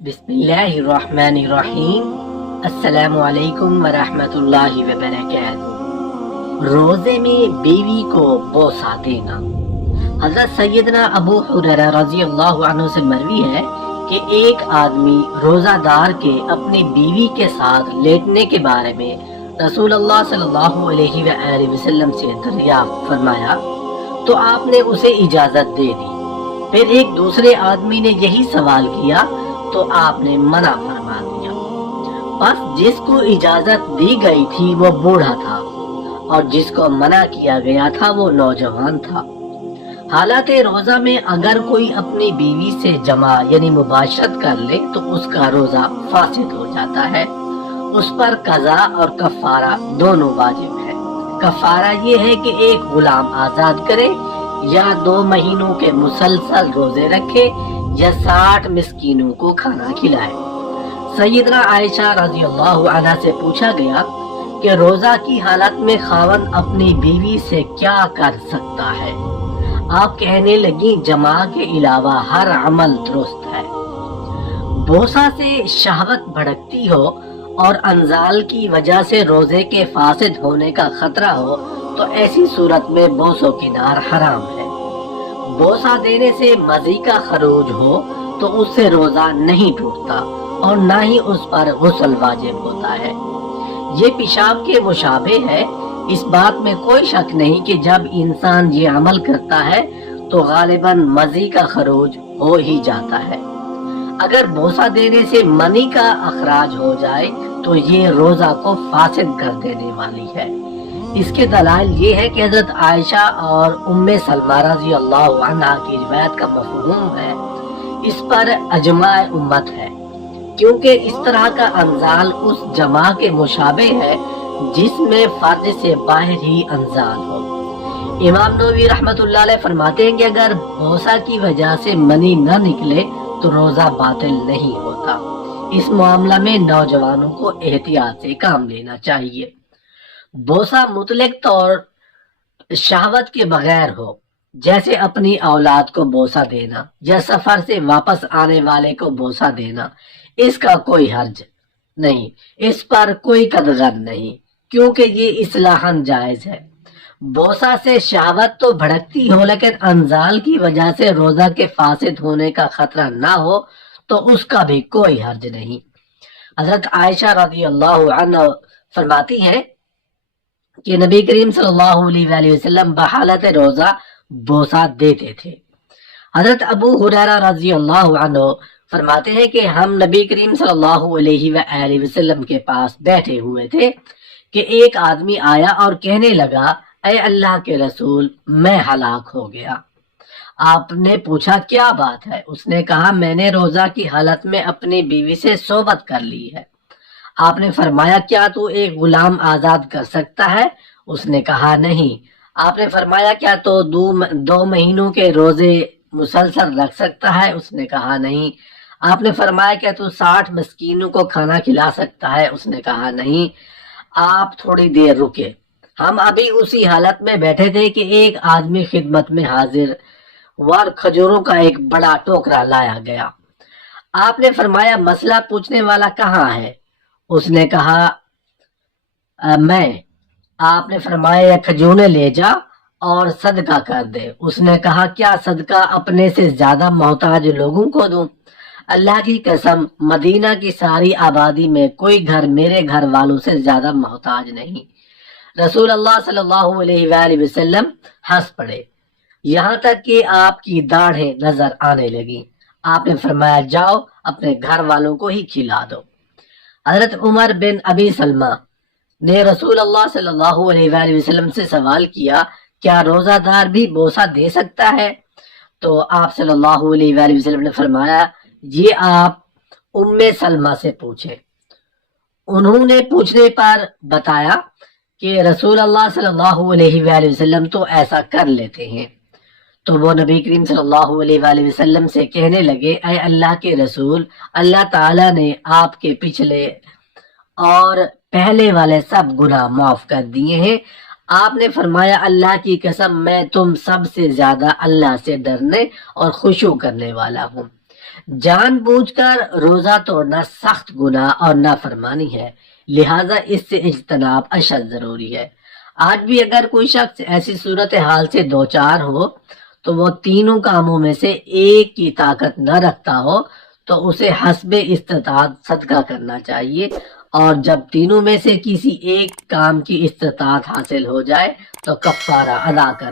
بسم اللہ الرحمن الرحیم۔ السلام علیکم ورحمۃ اللہ وبرکاتہ۔ روزے میں بیوی کو بوسہ دینا۔ حضرت سیدنا ابو ہریرہ رضی اللہ عنہ سے مروی ہے کہ ایک آدمی روزہ دار کے اپنی بیوی کے ساتھ لیٹنے کے بارے میں رسول اللہ صلی اللہ علیہ وآلہ وسلم سے دریافت فرمایا تو آپ نے اسے اجازت دے دی۔ پھر ایک دوسرے آدمی نے یہی سوال کیا تو آپ نے منع فرما دیا۔ بس جس کو اجازت دی گئی تھی وہ بوڑھا تھا اور جس کو منع کیا گیا تھا وہ نوجوان تھا۔ حالات روزہ میں اگر کوئی اپنی بیوی سے جمع یعنی مباشرت کر لے تو اس کا روزہ فاسد ہو جاتا ہے۔ اس پر قضا اور کفارہ دونوں واجب ہے۔ کفارہ یہ ہے کہ ایک غلام آزاد کرے یا 2 مہینوں کے مسلسل روزے رکھے یا 60 مسکینوں کو کھانا کھلائے۔ سیدنا عائشہ رضی اللہ عنہ سے پوچھا گیا کہ روزہ کی حالت میں خاوند اپنی بیوی سے کیا کر سکتا ہے؟ آپ کہنے لگیں جماع کے علاوہ ہر عمل درست ہے۔ بوسہ سے شہوت بھڑکتی ہو اور انزال کی وجہ سے روزے کے فاسد ہونے کا خطرہ ہو تو ایسی صورت میں بوسو کنار حرام ہے۔ بوسہ دینے سے مزی کا خروج ہو تو اس سے روزہ نہیں ٹوٹتا اور نہ ہی اس پر غسل واجب ہوتا ہے۔ یہ پیشاب کے مشابہ ہے۔ اس بات میں کوئی شک نہیں کہ جب انسان یہ عمل کرتا ہے تو غالباً مزی کا خروج ہو ہی جاتا ہے۔ اگر بوسہ دینے سے منی کا اخراج ہو جائے تو یہ روزہ کو فاسد کر دینے والی ہے۔ اس کے دلائل یہ ہے کہ حضرت عائشہ اور ام سلمہ رضی اللہ عنہ کی روایت کا مفہوم ہے، اس پر اجماع امت ہے، کیونکہ اس طرح کا انزال اس جماع کے مشابہ ہے جس میں فرج سے باہر ہی انزال ہو۔ امام نووی رحمۃ اللہ علیہ فرماتے ہیں کہ اگر بوسہ کی وجہ سے منی نہ نکلے تو روزہ باطل نہیں ہوتا۔ اس معاملہ میں نوجوانوں کو احتیاط سے کام لینا چاہیے۔ بوسہ مطلق طور شہوت کے بغیر ہو، جیسے اپنی اولاد کو بوسہ دینا یا سفر سے واپس آنے والے کو بوسہ دینا، اس کا کوئی حرج نہیں، اس پر کوئی قدغن نہیں، کیونکہ یہ اصلاحاً جائز ہے۔ بوسہ سے شہوت تو بھڑکتی ہو لیکن انزال کی وجہ سے روزہ کے فاسد ہونے کا خطرہ نہ ہو تو اس کا بھی کوئی حرج نہیں۔ حضرت عائشہ رضی اللہ عنہ فرماتی ہیں کہ نبی کریم صلی اللہ علیہ وآلہ وسلم بحالت روزہ بوسہ دیتے تھے۔ حضرت ابو ہریرہ رضی اللہ عنہ فرماتے ہیں کہ ہم نبی کریم صلی اللہ علیہ وآلہ وسلم کے پاس بیٹھے ہوئے تھے کہ ایک آدمی آیا اور کہنے لگا اے اللہ کے رسول میں ہلاک ہو گیا۔ آپ نے پوچھا کیا بات ہے؟ اس نے کہا میں نے روزہ کی حالت میں اپنی بیوی سے صحبت کر لی ہے۔ آپ نے فرمایا کیا تو ایک غلام آزاد کر سکتا ہے؟ اس نے کہا نہیں۔ آپ نے فرمایا کیا تو 2 مہینوں کے روزے مسلسل رکھ سکتا ہے؟ اس نے کہا نہیں۔ آپ نے فرمایا کیا تو 60 مسکینوں کو کھانا کھلا سکتا ہے؟ اس نے کہا نہیں۔ آپ تھوڑی دیر رکے، ہم ابھی اسی حالت میں بیٹھے تھے کہ ایک آدمی خدمت میں حاضر اور کھجوروں کا ایک بڑا ٹوکرا لایا گیا۔ آپ نے فرمایا مسئلہ پوچھنے والا کہاں ہے؟ اس نے کہا میں۔ آپ نے فرمایا کھجوریں لے جا اور صدقہ کر دے۔ اس نے کہا کیا صدقہ اپنے سے زیادہ محتاج لوگوں کو دوں؟ اللہ کی قسم مدینہ کی ساری آبادی میں کوئی گھر میرے گھر والوں سے زیادہ محتاج نہیں۔ رسول اللہ صلی اللہ علیہ وآلہ وسلم ہنس پڑے، یہاں تک کہ آپ کی داڑھیں نظر آنے لگیں۔ آپ نے فرمایا جاؤ اپنے گھر والوں کو ہی کھلا دو۔ حضرت عمر بن ابی سلمہ نے رسول اللہ صلی اللہ علیہ وآلہ وسلم سے سوال کیا کیا روزہ دار بھی بوسہ دے سکتا ہے؟ تو آپ صلی اللہ علیہ وآلہ وسلم نے فرمایا یہ آپ ام سلمہ سے پوچھیں۔ انہوں نے پوچھنے پر بتایا کہ رسول اللہ صلی اللہ علیہ وآلہ وسلم تو ایسا کر لیتے ہیں۔ تو وہ نبی کریم صلی اللہ علیہ وآلہ وسلم سے کہنے لگے اے اللہ کے رسول، اللہ تعالیٰ نے آپ کے پچھلے اور پہلے والے سب گناہ معاف کر دیے ہیں۔ آپ نے فرمایا اللہ کی قسم میں تم سب سے زیادہ اللہ سے ڈرنے اور خشوع کرنے والا ہوں۔ جان بوجھ کر روزہ توڑنا سخت گناہ اور نافرمانی ہے، لہذا اس سے اجتناب اشد ضروری ہے۔ آج بھی اگر کوئی شخص ایسی صورتحال سے دوچار ہو تو وہ تینوں کاموں میں سے ایک کی طاقت نہ رکھتا ہو تو اسے حسب استطاعت صدقہ کرنا چاہیے، اور جب تینوں میں سے کسی ایک کام کی استطاعت حاصل ہو جائے تو کفارہ ادا کر